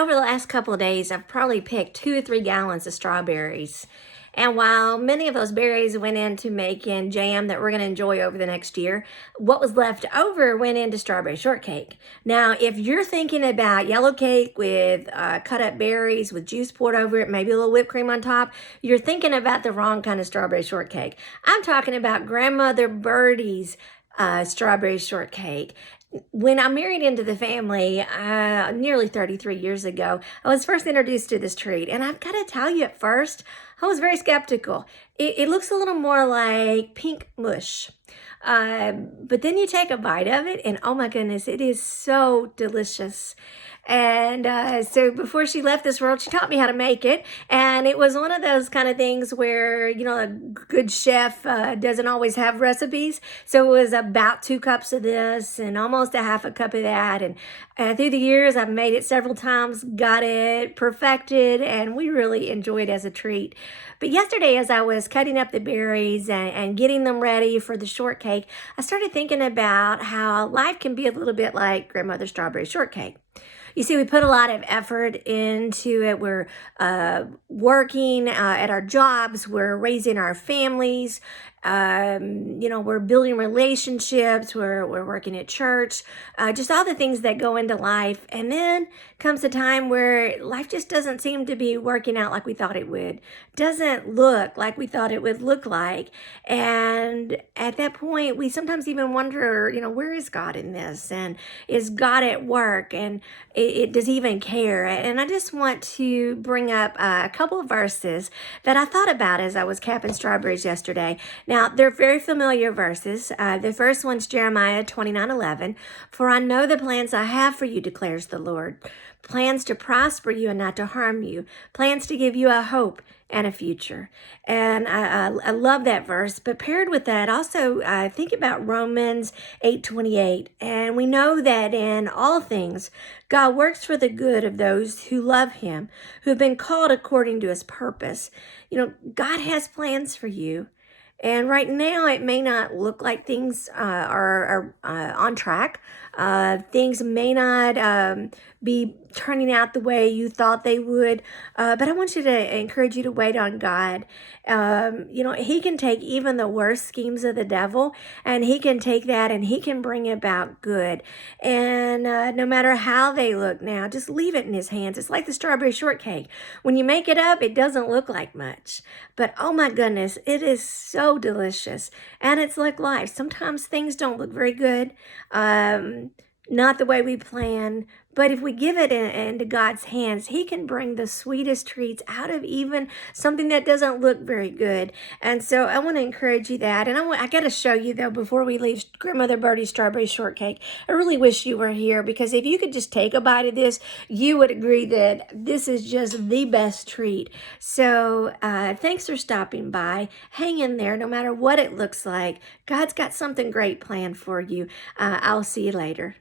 Over the last couple of days, I've probably picked 2 or 3 gallons of strawberries. And while many of those berries went into making jam that we're going to enjoy over the next year, what was left over went into strawberry shortcake. Now, if you're thinking about yellow cake with cut up berries with juice poured over it, maybe a little whipped cream on top, you're thinking about the wrong kind of strawberry shortcake. I'm talking about Grandmother Bertie's strawberry shortcake. When I married into the family nearly 33 years ago, I was first introduced to this treat. And I've got to tell you, at first, I was very skeptical. It looks a little more like pink mush. But then you take a bite of it, and oh my goodness, it is so delicious. And so before she left this world, she taught me how to make it. And it was one of those kind of things where, a good chef doesn't always have recipes. So it was about 2 cups of this and almost a half a cup of that. And through the years, I've made it several times, got it perfected, and we really enjoy it as a treat. But yesterday, as I was cutting up the berries and getting them ready for the shortcake, I started thinking about how life can be a little bit like Grandmother's strawberry shortcake. You see, we put a lot of effort into it. We're working at our jobs. We're raising our families. We're building relationships. We're working at church. Just all the things that go into life. And then comes a time where life just doesn't seem to be working out like we thought it would. Doesn't look like we thought it would look like. And at that point, we sometimes even wonder, where is God in this? And is God at work? And does he even care? And I just want to bring up a couple of verses that I thought about as I was capping strawberries yesterday. Now, they're very familiar verses. The first one's Jeremiah 29:11. For I know the plans I have for you, declares the Lord. Plans to prosper you and not to harm you. Plans to give you a hope and a future. And I love that verse. But paired with that, also think about Romans 8:28. And we know that in all things, God works for the good of those who love him, who have been called according to his purpose. God has plans for you. And right now, it may not look like things are on track. Things may not be turning out the way you thought they would. But I want you to encourage you to wait on God. He can take even the worst schemes of the devil, and he can take that and he can bring about good. And no matter how they look now, just leave it in his hands. It's like the strawberry shortcake. When you make it up, it doesn't look like much. But oh my goodness, it is so delicious. And it's like life. Sometimes things don't look very good. Not the way we plan, but if we give it into God's hands, he can bring the sweetest treats out of even something that doesn't look very good. And so I want to encourage you that. And I got to show you, though, before we leave Grandmother Bertie's strawberry shortcake, I really wish you were here, because if you could just take a bite of this, you would agree that this is just the best treat. So thanks for stopping by. Hang in there, no matter what it looks like. God's got something great planned for you. I'll see you later.